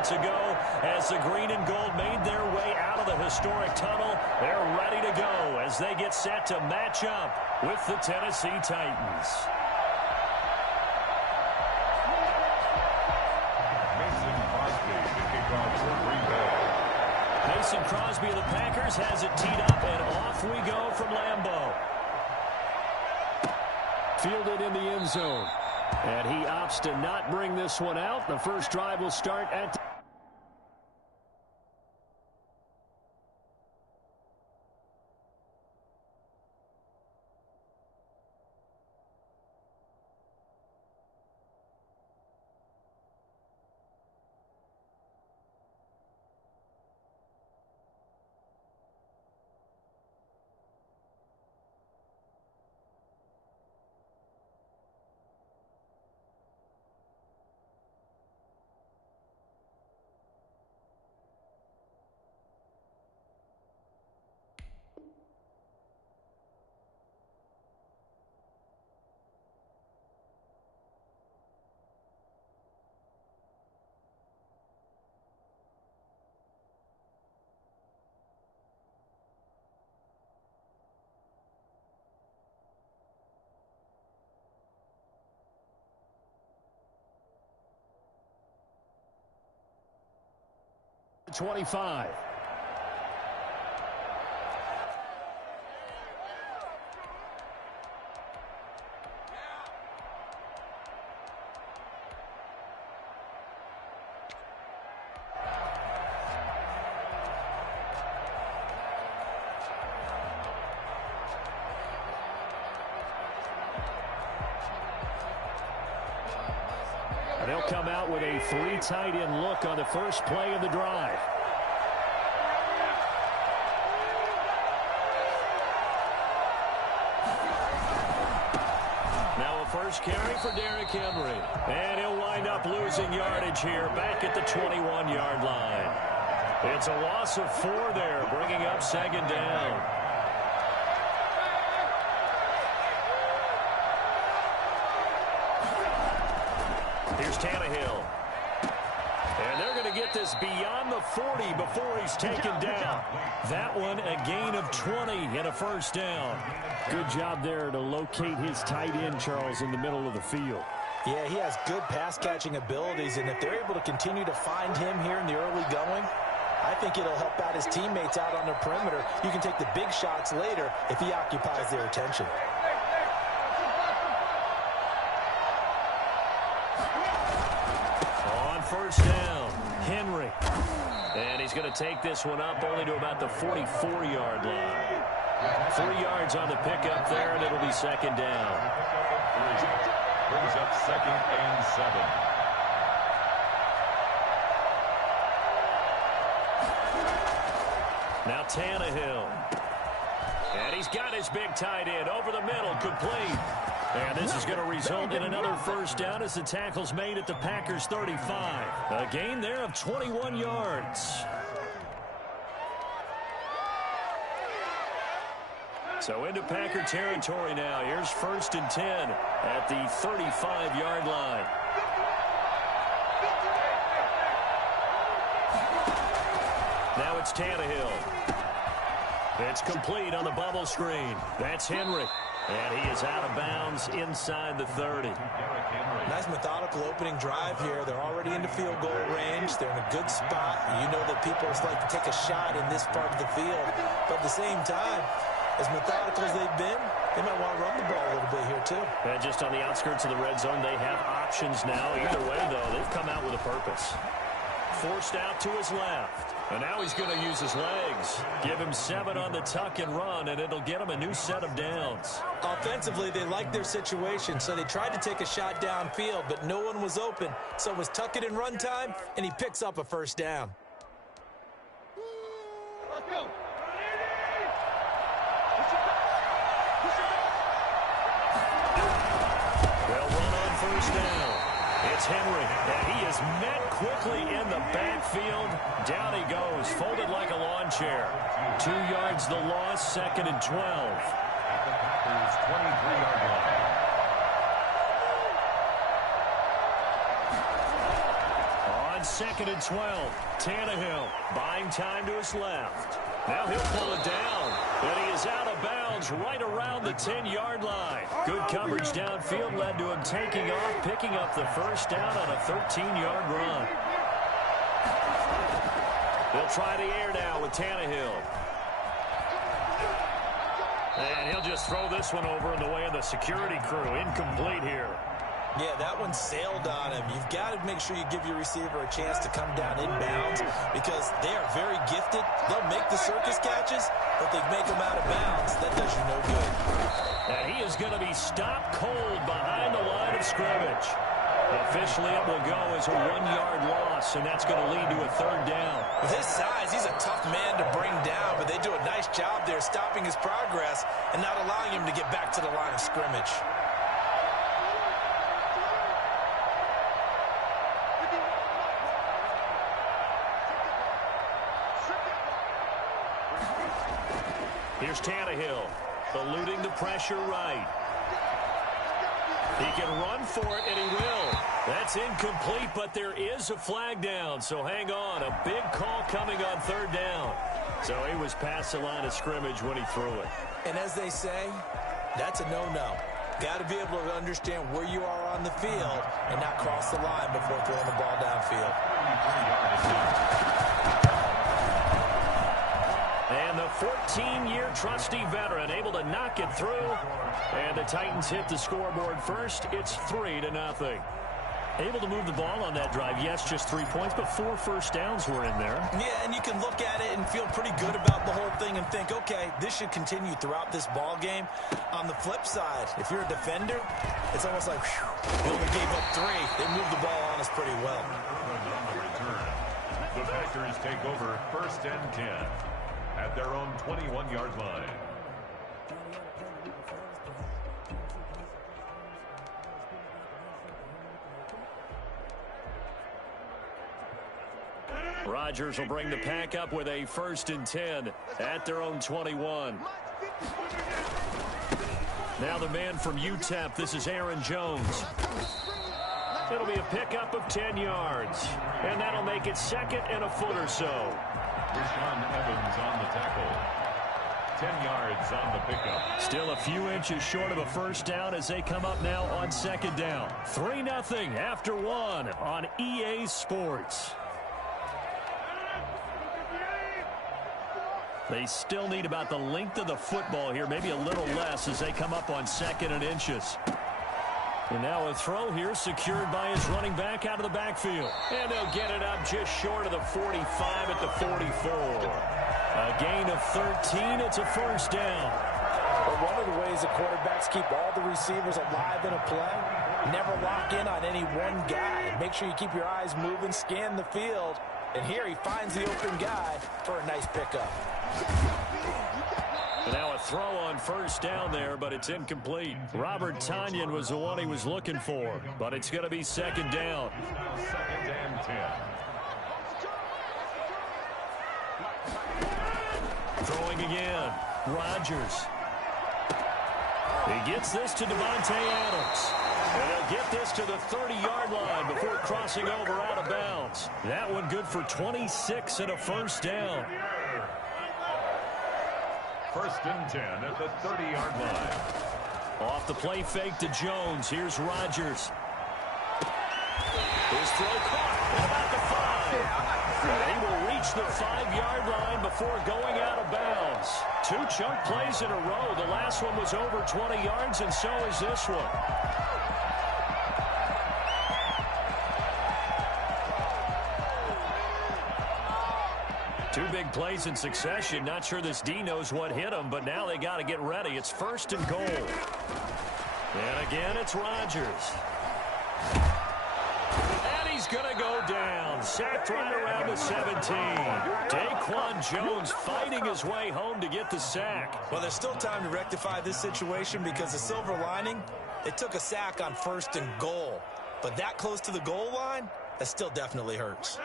moments ago as the green and gold made their way out of the historic tunnel. They're ready to go as they get set to match up with the Tennessee Titans. Mason Crosby of the Packers has it teed up, and off we go from Lambeau. Fielded in the end zone. And he opts to not bring this one out. The first drive will start at... ...25. They'll come out with a 3 tight end look on the first play of the drive. Now a first carry for Derrick Henry. And he'll wind up losing yardage here back at the 21-yard line. It's a loss of 4 there, bringing up second down. Here's Tannehill. And they're going to get this beyond the 40 before he's taken down. That one a gain of 20 and a first down. Good job there to locate his tight end, Charles, in the middle of the field. Yeah, he has good pass-catching abilities, and if they're able to continue to find him here in the early going, I think it'll help out his teammates out on the perimeter. You can take the big shots later if he occupies their attention. First down, Henry. And he's going to take this one up only to about the 44-yard line. 3 yards on the pickup there, and it'll be second down. Brings up 2nd and 7. Now Tannehill. And he's got his big tight end over the middle, complete. And this is going to result in another first down as the tackle's made at the Packers' 35. A gain there of 21 yards. So into Packer territory now. Here's 1st and 10 at the 35-yard line. Now it's Tannehill. It's complete on the bubble screen. That's Henry. And he is out of bounds inside the 30. Nice methodical opening drive here. They're already into field goal range. They're in a good spot. You know that people like to take a shot in this part of the field. But at the same time, as methodical as they've been, they might want to run the ball a little bit here too. And just on the outskirts of the red zone, they have options now. Either way, though, they've come out with a purpose. Forced out to his left. And now he's going to use his legs. Give him 7 on the tuck and run, and it'll get him a new set of downs. Offensively, they like their situation, so they tried to take a shot downfield, but no one was open. So it was tuck it and run time, and he picks up a first down. Let's go. They'll run on first down. It's Henry, and he is met quickly in the backfield. Down he goes, folded like a lawn chair. 2 yards the loss, 2nd and 12. At the Packers' 23-yard line. On 2nd and 12. Tannehill buying time to his left. Now he'll pull it down. And he is out of bounds right around the 10-yard line. Good coverage downfield led to him taking off, picking up the first down on a 13-yard run. They'll try the air now with Tannehill. And he'll just throw this one over in the way of the security crew. Incomplete here. Yeah, that one sailed on him. You've got to make sure you give your receiver a chance to come down inbounds because they are very gifted. They'll make the circus catches, but they make them out of bounds. That does you no good. And he is going to be stopped cold behind the line of scrimmage. Officially, it will go as a 1-yard loss, and that's going to lead to a 3rd down. With his size, he's a tough man to bring down, but they do a nice job there stopping his progress and not allowing him to get back to the line of scrimmage. Here's Tannehill, eluding the pressure right. He can run for it, and he will. That's incomplete, but there is a flag down, so hang on. A big call coming on 3rd down. So he was past the line of scrimmage when he threw it. And as they say, that's a no-no. Got to be able to understand where you are on the field and not cross the line before throwing the ball downfield. And the 14-year trusty veteran able to knock it through. And the Titans hit the scoreboard first. It's 3-0. Able to move the ball on that drive. Yes, just 3 points, but 4 first downs were in there. Yeah, and you can look at it and feel pretty good about the whole thing and think, okay, this should continue throughout this ball game. On the flip side, if you're a defender, it's almost like, whew, they only gave up 3. They moved the ball on us pretty well. The Packers take over 1st and 10 at their own 21-yard line. Rodgers will bring the pack up with a 1st and 10 at their own 21. Now the man from UTEP, this is Aaron Jones. It'll be a pickup of 10 yards, and that'll make it 2nd and a foot or so. Rashaan Evans on the tackle. 10 yards on the pickup. Still a few inches short of a first down as they come up now on 2nd down. 3-0 after 1 on EA Sports. They still need about the length of the football here, maybe a little less as they come up on 2nd and inches. And now a throw here secured by his running back out of the backfield. And they'll get it up just short of the 45 at the 44. A gain of 13. It's a first down. But one of the ways the quarterbacks keep all the receivers alive in a play, never lock in on any one guy. Make sure you keep your eyes moving, scan the field. And here he finds the open guy for a nice pickup. And now a throw on first down there, but it's incomplete. Robert Tonyan was the one he was looking for, but it's going to be 2nd down. 2nd and 10. Throwing again. Rodgers. He gets this to Devontae Adams. And they'll get this to the 30-yard line before crossing over out of bounds. That one good for 26 and a first down. 1st and 10 at the 30-yard line. Off the play fake to Jones. Here's Rodgers. His throw caught at about the 5. And he will reach the 5-yard line before going out of bounds. 2 chunk plays in a row. The last one was over 20 yards, and so is this one. Two big plays in succession. Not sure this D knows what hit him, but now they got to get ready. It's 1st and goal. And again, it's Rodgers. And he's going to go down. Sacked right around the 17. Daquan Jones fighting his way home to get the sack. Well, there's still time to rectify this situation because the silver lining, they took a sack on 1st and goal. But that close to the goal line, that still definitely hurts.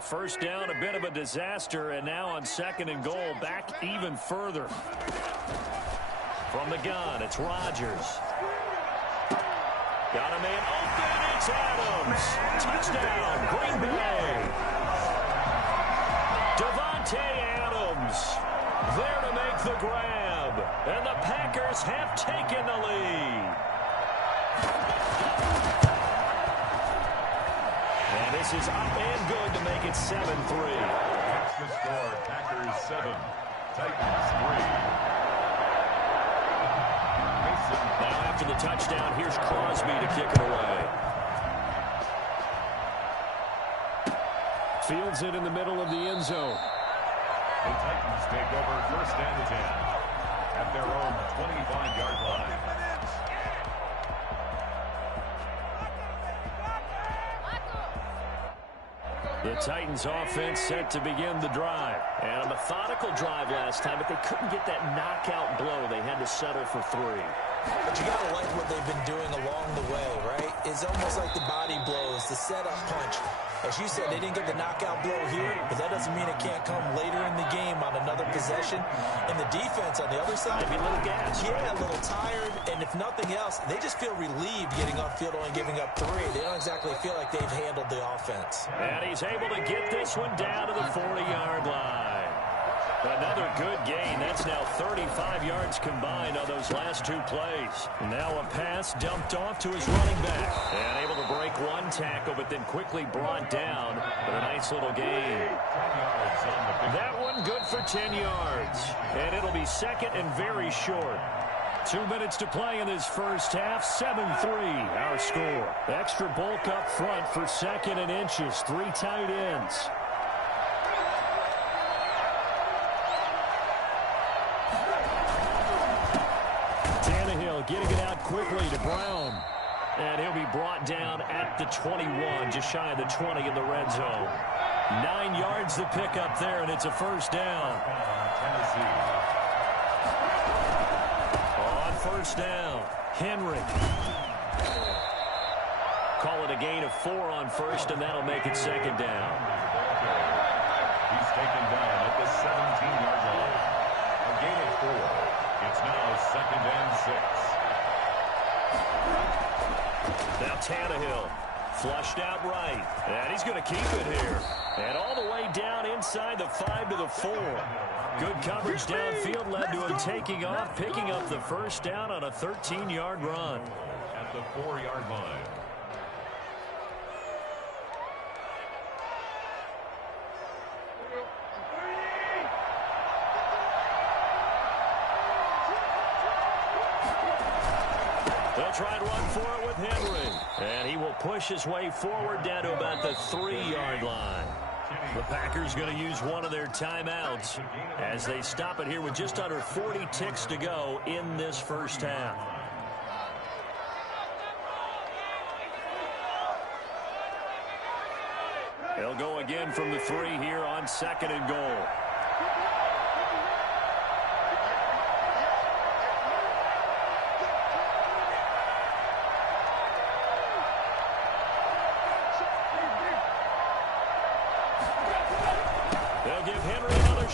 First down, a bit of a disaster, and now on 2nd and goal, back even further. From the gun, it's Rodgers. Got a man open. It's Adams. Touchdown, Green Bay. Davante Adams there to make the grab. And the Packers have taken the lead. And this is up and good to make it 7-3. That's the score. Packers 7, Titans 3. Now after the touchdown, here's Crosby to kick it away. Fields it in the middle of the end zone. The Titans take over 1st and 10 at their own 25-yard line. The Titans offense set to begin the drive. And a methodical drive last time, but they couldn't get that knockout blow. They had to settle for 3. But you got to like what they've been doing along the way, right? It's almost like the body blows, the setup punch. As you said, they didn't get the knockout blow here, but that doesn't mean it can't come later in the game on another possession. And the defense on the other side, maybe a little gas. Yeah, a little tired. And if nothing else, they just feel relieved getting upfield only giving up 3. They don't exactly feel like they've handled the offense. And he's able to get this one down to the 40-yard line. Another good gain. That's now 35 yards combined on those last 2 plays. Now a pass dumped off to his running back. And able to break one tackle, but then quickly brought down. But a nice little gain. That one good for 10 yards. And it'll be second and very short. 2 minutes to play in this first half. 7-3 our score. Extra bulk up front for 2nd and inches. 3 tight ends. Getting it out quickly to Brown. And he'll be brought down at the 21, just shy of the 20 in the red zone. 9 yards to pick up there, and it's a first down. On first down, Henry. Call it a gain of 4 on first, and that'll make it 2nd down. He's taken down at the 17-yard line. A gain of 4. It's now 2nd and 6. Now Tannehill flushed out right. And he's going to keep it here. And all the way down inside the 5 to the 4. Good coverage downfield led to him taking off, picking up the first down on a 13-yard run. At the 4-yard line. They'll try and run for it with Henry. And he will push his way forward down to about the 3-yard line. The Packers going to use one of their timeouts as they stop it here with just under 40 ticks to go in this first half. They'll go again from the 3 here on 2nd and goal.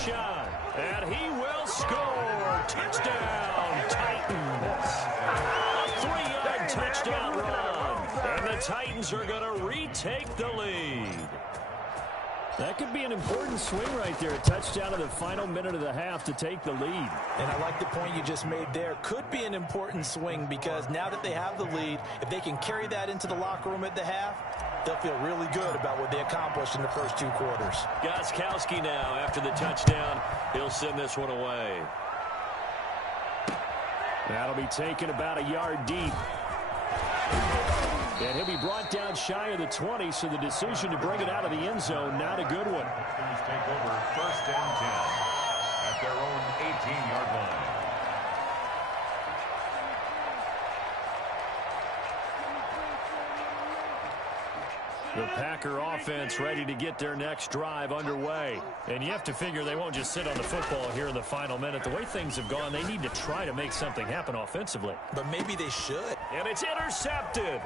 Shot, and he will score. Touchdown, Titans. A 3-yard touchdown run, and the Titans are going to retake the lead. That could be an important swing right there. A touchdown in the final minute of the half to take the lead. And I like the point you just made there. Could be an important swing because now that they have the lead, if they can carry that into the locker room at the half, they'll feel really good about what they accomplished in the first 2 quarters. Gostkowski now, after the touchdown, he'll send this one away. That'll be taken about a yard deep. And he'll be brought down shy of the 20, so the decision to bring it out of the end zone, not a good one. Packers take over 1st and 10 at their own 18-yard line. The Packer offense ready to get their next drive underway. And you have to figure they won't just sit on the football here in the final minute. The way things have gone, they need to try to make something happen offensively. But maybe they should. And it's intercepted.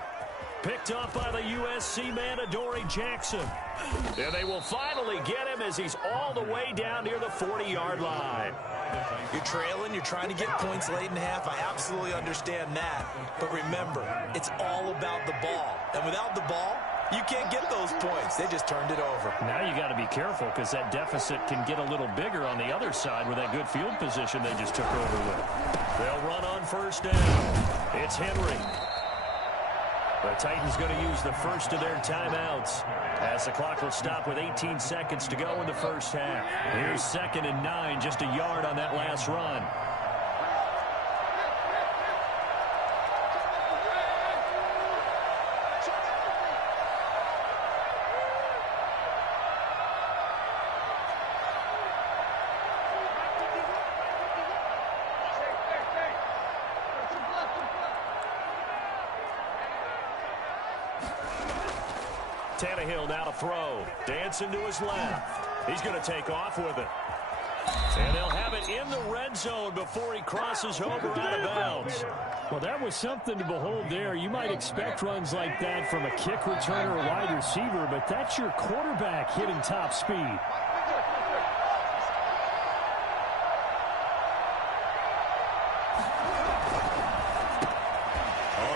Picked up by the USC man, Adoree Jackson. And they will finally get him as he's all the way down near the 40-yard line. You're trailing, you're trying to get points late in half. I absolutely understand that. But remember, it's all about the ball. And without the ball, you can't get those points. They just turned it over. Now you got to be careful because that deficit can get a little bigger on the other side with that good field position they just took over with. They'll run on first down. It's Henry. The Titans going to use the first of their timeouts as the clock will stop with 18 seconds to go in the first half. Here's 2nd and 9, just a yard on that last run. Tannehill now to throw. Dancing to his left. He's going to take off with it. And they'll have it in the red zone before he crosses over out of bounds. Well, that was something to behold there. You might expect runs like that from a kick returner or wide receiver, but that's your quarterback hitting top speed.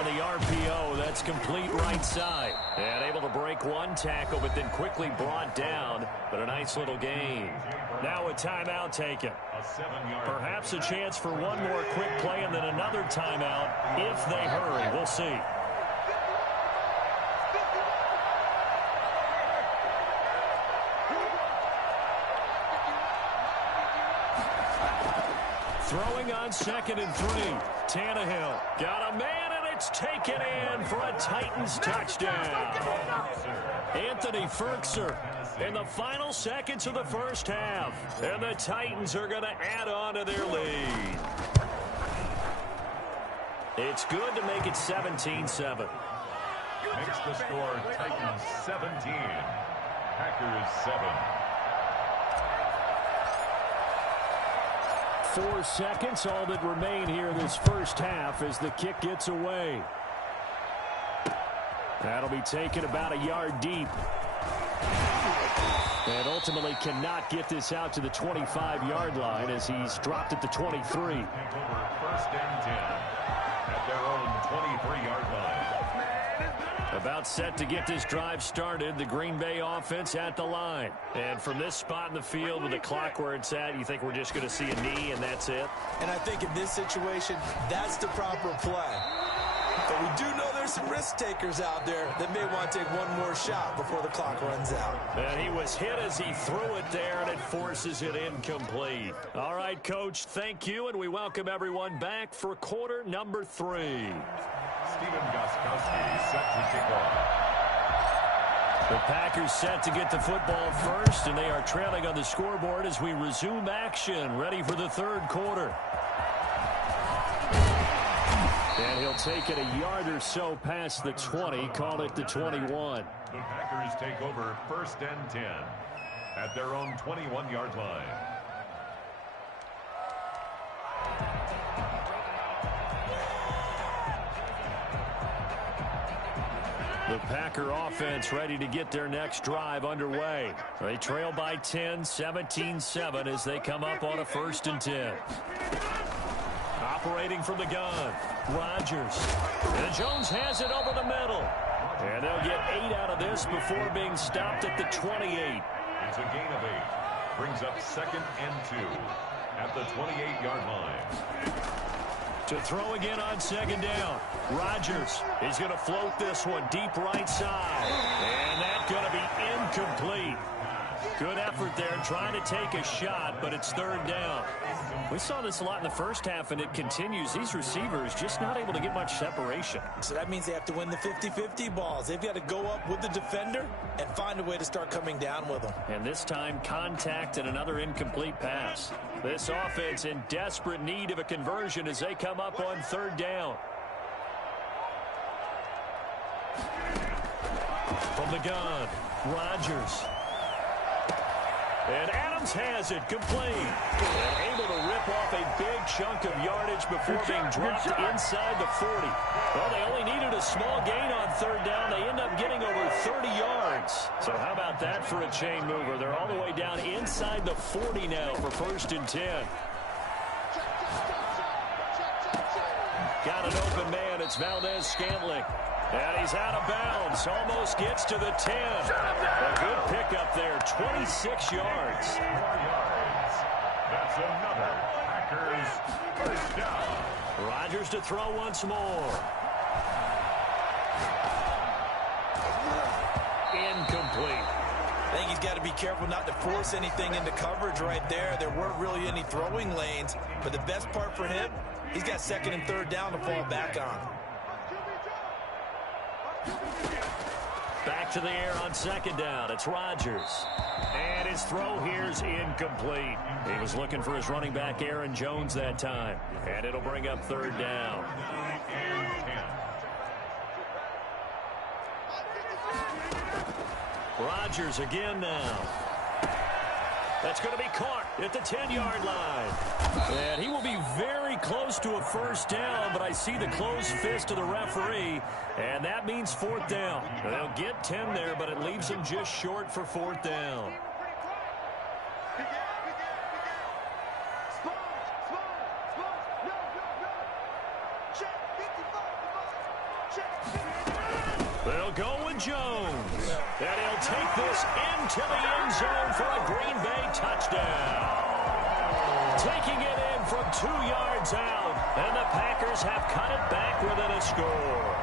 RPO, that's complete right side. And able to break one tackle, but then quickly brought down. But a nice little gain. Now a timeout taken. Perhaps a chance for one more quick play and then another timeout if they hurry. We'll see. Throwing on 2nd and 3. Tannehill got a man, and it's taken in for a Titans touchdown. Anthony Ferkser in the final seconds of the first half. And the Titans are going to add on to their lead. It's good to make it 17-7. Makes the score Titans 17, Packers 7. 4 seconds, all that remain here this first half as the kick gets away. That'll be taken about a yard deep. And ultimately cannot get this out to the 25-yard line as he's dropped at the 23. First and 10 at their own 23-yard line. About set to get this drive started. The Green Bay offense at the line. And from this spot in the field with the clock where it's at, you think we're just going to see a knee and that's it? And I think in this situation, that's the proper play. But we do know there's some risk takers out there that may want to take one more shot before the clock runs out. And he was hit as he threw it there, and it forces it incomplete. All right, Coach, thank you, and we welcome everyone back for quarter number 3. Stephen Gostkowski set to kick off. The Packers set to get the football first, and they are trailing on the scoreboard as we resume action, ready for the third quarter. And he'll take it a yard or so past the 20, call it the 21. The Packers take over first and 10 at their own 21-yard line. The Packer offense ready to get their next drive underway. They trail by 10, 17-7 as they come up on a 1st and 10. Operating from the gun, Rodgers. And Jones has it over the middle. And they'll get 8 out of this before being stopped at the 28. It's a gain of 8. Brings up 2nd and 2 at the 28-yard line. To throw again on 2nd down. Rodgers is going to float this one deep right side. And that's going to be incomplete. Good effort there trying to take a shot, but it's 3rd down. We saw this a lot in the first half, and it continues. These receivers just not able to get much separation. So that means they have to win the 50-50 balls. They've got to go up with the defender and find a way to start coming down with them. And this time, contact and another incomplete pass. This offense in desperate need of a conversion as they come up on 3rd down. From the gun, Rodgers. And Adams has it complete. And able to rip off a big chunk of yardage before being dropped inside the 40. Well, they only needed a small gain on third down. They end up getting over 30 yards. So how about that for a chain mover? They're all the way down inside the 40 now for 1st and 10. Got an open man. It's Valdez-Scantling. And he's out of bounds. Almost gets to the 10. A good pickup there. 26 yards. 4 yards. That's another Packers first down. Rodgers to throw once more. Incomplete. I think he's got to be careful not to force anything into coverage right there. There weren't really any throwing lanes. But the best part for him, he's got 2nd and 3rd down to fall back on. Back to the air on 2nd down. It's Rodgers. And his throw here's incomplete. He was looking for his running back, Aaron Jones, that time. And it'll bring up 3rd down. Rodgers again now. That's going to be caught at the 10-yard line. And he will be very close to a 1st down, but I see the closed fist of the referee, and that means 4th down. They'll get 10 there, but it leaves them just short for 4th down. They'll go with Jones. And he'll take this into the end zone for a Green Bay touchdown. Taking it in from 2 yards out. And the Packers have cut it back within a score.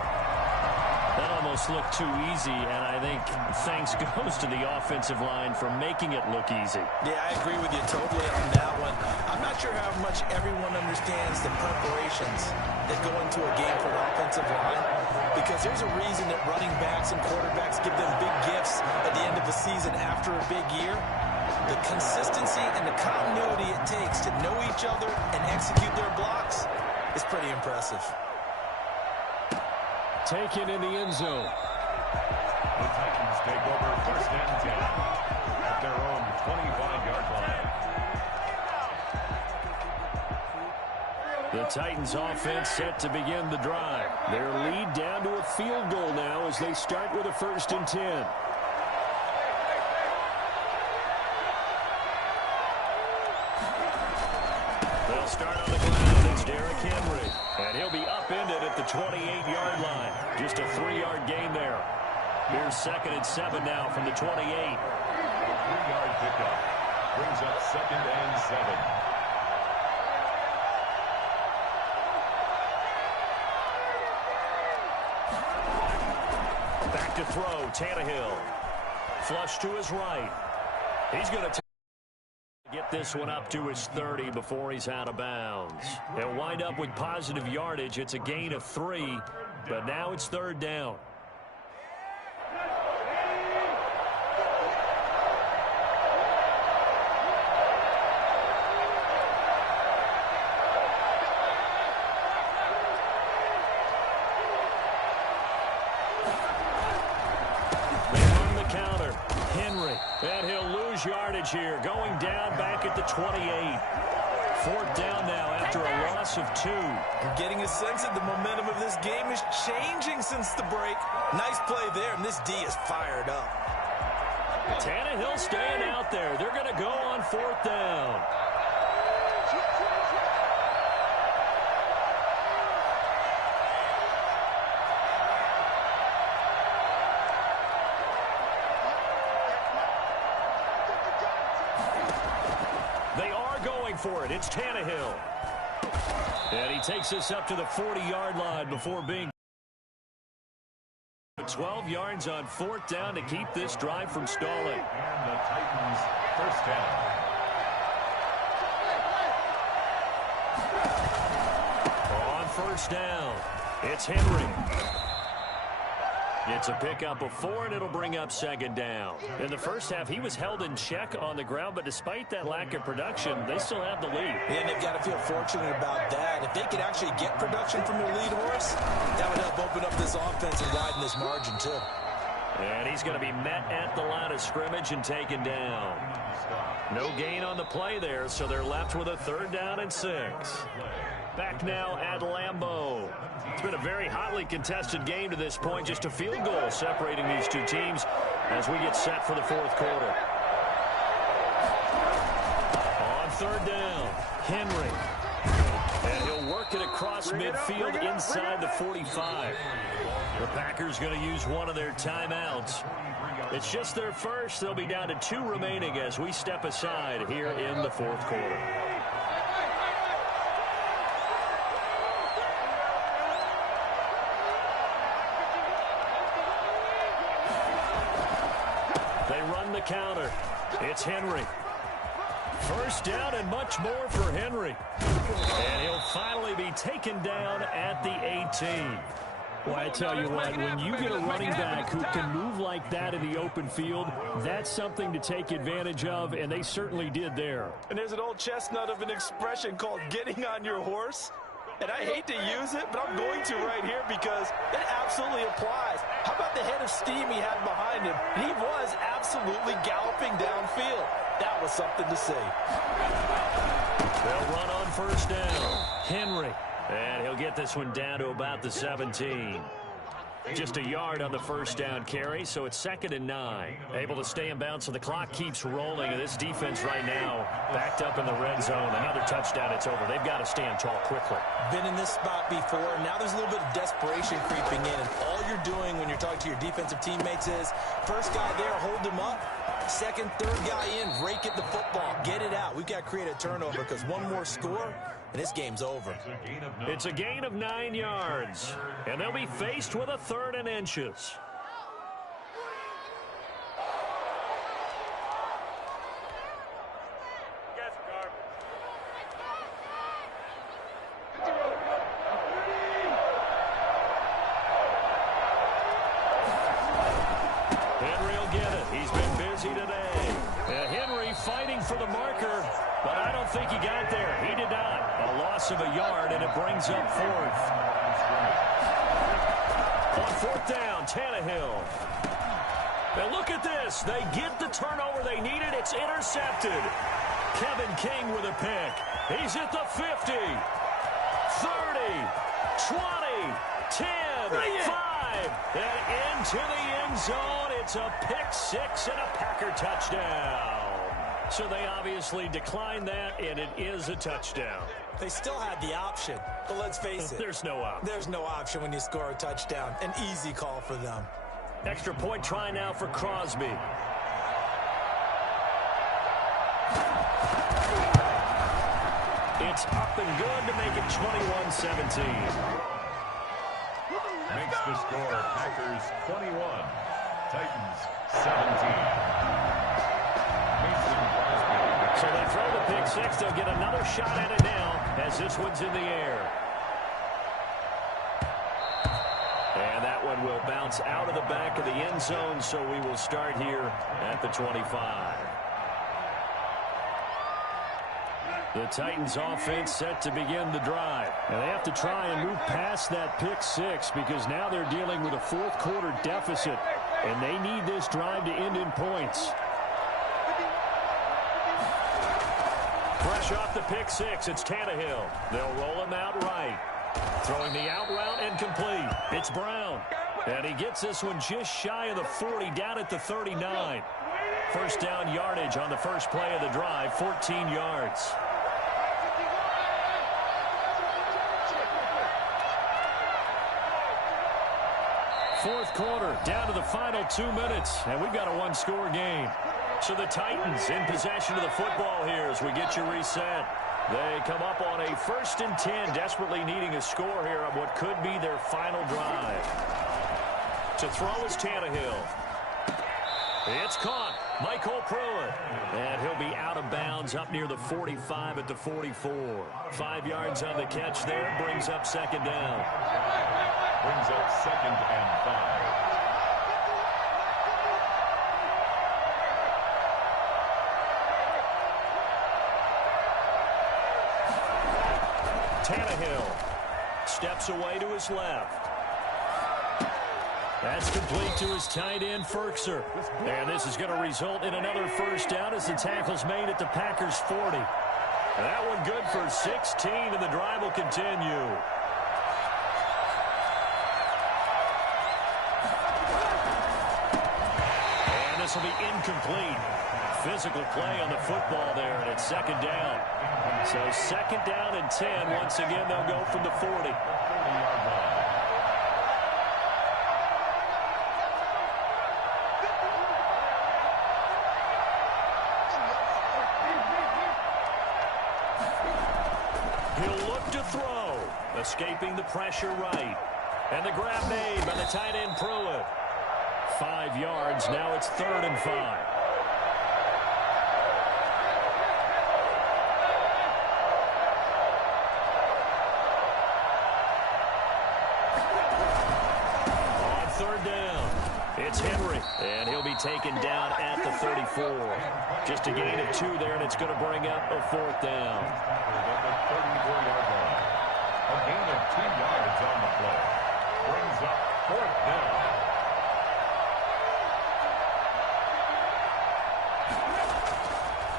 That almost looked too easy, and I think thanks goes to the offensive line for making it look easy. Yeah, I agree with you totally on that one. I'm not sure how much everyone understands the preparations that go into a game for an offensive line, because there's a reason that running backs and quarterbacks give them big gifts at the end of the season after a big year. The consistency and the continuity it takes to know each other and execute their blocks is pretty impressive. Taken in the end zone. The Titans take over 1st and 10 at their own 25-yard line. The Titans offense set to begin the drive. Their lead down to a field goal now as they start with a 1st and 10. They'll start on the ground. It's Derrick Henry. And he'll be upended at the 28-yard line. Just a 3-yard gain there. Here's 2nd and 7 now from the 28. 3-yard pickup brings up 2nd and 7. Back to throw, Tannehill. Flush to his right. He's going to get this one up to his 30 before he's out of bounds. They'll wind up with positive yardage. It's a gain of 3, but now it's 3rd down. And he'll lose yardage here, going down back at the 28. 4th down now after a loss of 2. I'm getting a sense that the momentum of this game is changing since the break. Nice play there, and this D is fired up. Tannehill staying out there. They're going to go on 4th down. For it. It's Tannehill. And he takes us up to the 40-yard line before being 12 yards on 4th down to keep this drive from stalling. And the Titans 1st down. On 1st down, it's Henry. It's a pickup of 4, and it'll bring up 2nd down. In the first half, he was held in check on the ground, but despite that lack of production, they still have the lead. And they've got to feel fortunate about that. If they could actually get production from their lead horse, that would help open up this offense and widen this margin, too. And he's going to be met at the line of scrimmage and taken down. No gain on the play there, so they're left with a 3rd down and 6. Back now at Lambeau. It's been a very hotly contested game to this point. Just a field goal separating these two teams as we get set for the 4th quarter. On 3rd down, Henry. And he'll work it across midfield inside the 45. The Packers going to use one of their timeouts. It's just their first. They'll be down to 2 remaining as we step aside here in the 4th quarter. They run the counter. It's Henry. 1st down and much more for Henry. And he'll finally be taken down at the 18. Well, I tell you what, when you get a running back who can move like that in the open field, that's something to take advantage of, and they certainly did there. And there's an old chestnut of an expression called getting on your horse. And I hate to use it, but I'm going to right here because it absolutely applies. How about the head of steam he had behind him? He was absolutely galloping downfield. That was something to see. They'll run on 1st down. Henry. And he'll get this one down to about the 17. Just a yard on the 1st down carry, so it's 2nd and 9. Able to stay in bounds, so the clock keeps rolling. And this defense right now backed up in the red zone. Another touchdown, it's over. They've got to stand tall quickly. Been in this spot before. Now there's a little bit of desperation creeping in. And all you're doing when you're talking to your defensive teammates is, first guy there, hold him up. 2nd, 3rd guy in, rake at the football. Get it out. We've got to create a turnover because one more score, and this game's over. It's a gain of 9 yards, and they'll be faced with a 3rd and inches. Henry will get it. He's been busy today. Henry fighting for the marker, but I don't think he got there. He did not. A loss of a yard, and it brings up 4th. On 4th down, Tannehill. And look at this. They get the turnover they needed. It's intercepted. Kevin King with a pick. He's at the 50, 30, 20, 10, 5, and into the end zone. It's a pick 6 and a Packer touchdown. So they obviously declined that, and it is a touchdown. They still had the option, but let's face it. There's no option. There's no option when you score a touchdown. An easy call for them. Extra point try now for Crosby. It's up and good to make it 21-17. Makes the score Packers 21, Titans 17. So they throw the pick 6. They'll get another shot at it now as this one's in the air. And that one will bounce out of the back of the end zone, so we will start here at the 25. The Titans offense set to begin the drive. And they have to try and move past that pick 6 because now they're dealing with a 4th quarter deficit, and they need this drive to end in points. Fresh off the pick 6, it's Tannehill. They'll roll him out right. Throwing the out route and complete. It's Brown. And he gets this one just shy of the 40, down at the 39. 1st down yardage on the first play of the drive, 14 yards. Fourth quarter, down to the final 2 minutes, and we've got a one-score game. So the Titans in possession of the football here as we get you reset. They come up on a 1st and 10, desperately needing a score here on what could be their final drive. To throw is Tannehill. It's caught. Michael Pruitt. And he'll be out of bounds up near the 45 at the 44. 5 yards on the catch there, brings up 2nd down. Brings up 2nd and 5. Tannehill steps away to his left. That's complete to his tight end, Ferkser. And this is going to result in another first down as the tackle's made at the Packers' 40. That one good for 16, and the drive will continue. And this will be incomplete. Physical play on the football there, and it's second down. So second down and 10. Once again, they'll go from the 40. He'll look to throw. Escaping the pressure right. And the grab made by the tight end Pruitt. 5 yards. Now it's 3rd and 5. On 3rd down, it's Henry. And he'll be taken down at the 34. Just a gain of 2 there, and it's going to bring up a 4th down. A gain of 2 yards on the play. Brings up 4th down.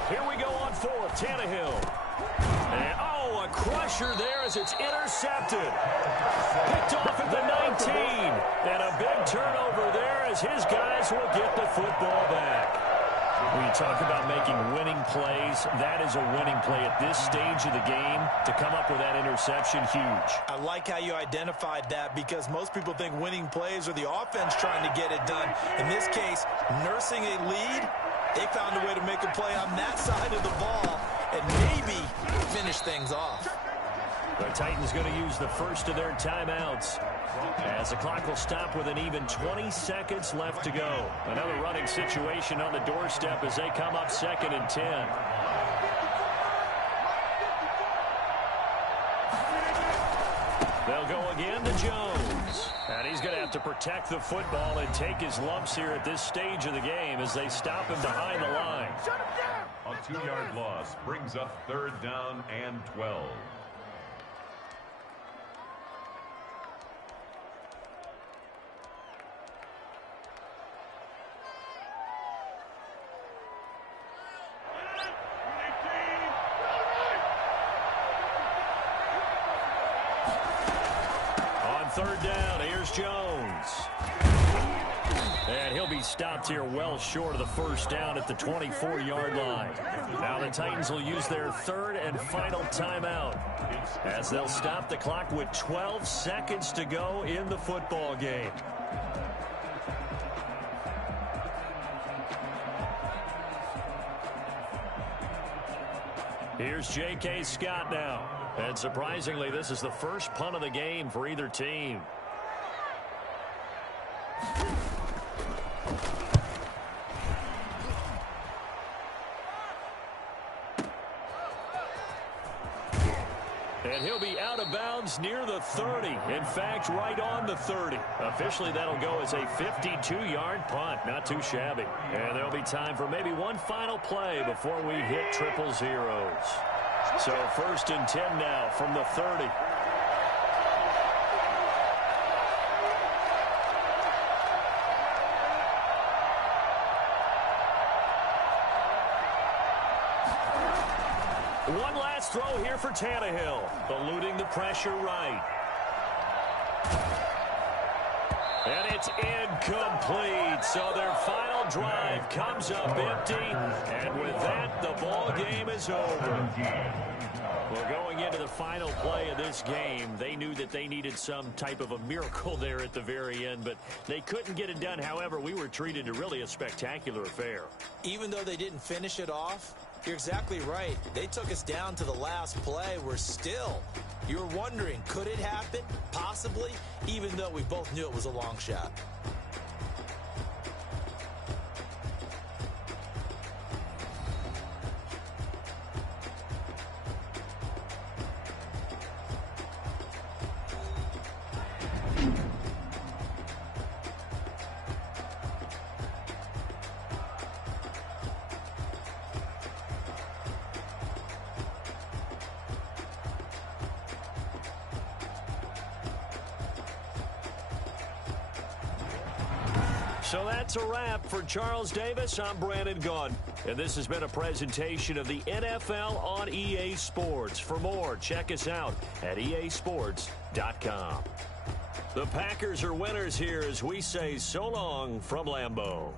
Here we go on 4th. Tannehill. And, oh, a crusher there as it's intercepted. Picked off at the 19. And a big turnover there as his guys will get the football back. When you talk about making winning plays, that is a winning play at this stage of the game. To come up with that interception, huge. I like how you identified that because most people think winning plays are the offense trying to get it done. In this case, nursing a lead, they found a way to make a play on that side of the ball and maybe finish things off. The Titans going to use the first of their timeouts as the clock will stop with an even 20 seconds left to go. Another running situation on the doorstep as they come up 2nd and 10. They'll go again to Jones. And he's going to have to protect the football and take his lumps here at this stage of the game as they stop him behind the line. A 2-yard loss brings up 3rd down and 12. On 3rd down, here's Jones. And he'll be stopped here well short of the first down at the 24-yard line. Now the Titans will use their 3rd and final timeout as they'll stop the clock with 12 seconds to go in the football game. Here's J.K. Scott now. And surprisingly, this is the first punt of the game for either team. And he'll be out of bounds near the 30. In fact, right on the 30. Officially, that'll go as a 52-yard punt. Not too shabby. And there'll be time for maybe one final play before we hit triple zeros. So 1st and 10 now from the 30. One last throw here for Tannehill, eluding the pressure right. And it's incomplete. So their final drive comes up empty. And with that, the ball game is over. Well, going into the final play of this game, they knew that they needed some type of a miracle there at the very end, but they couldn't get it done. However, we were treated to really a spectacular affair. Even though they didn't finish it off, you're exactly right. They took us down to the last play. We're still, you were wondering, could it happen? Possibly, even though we both knew it was a long shot. So that's a wrap. For Charles Davis, I'm Brandon Gaudin. And this has been a presentation of the NFL on EA Sports. For more, check us out at easports.com. The Packers are winners here as we say so long from Lambeau.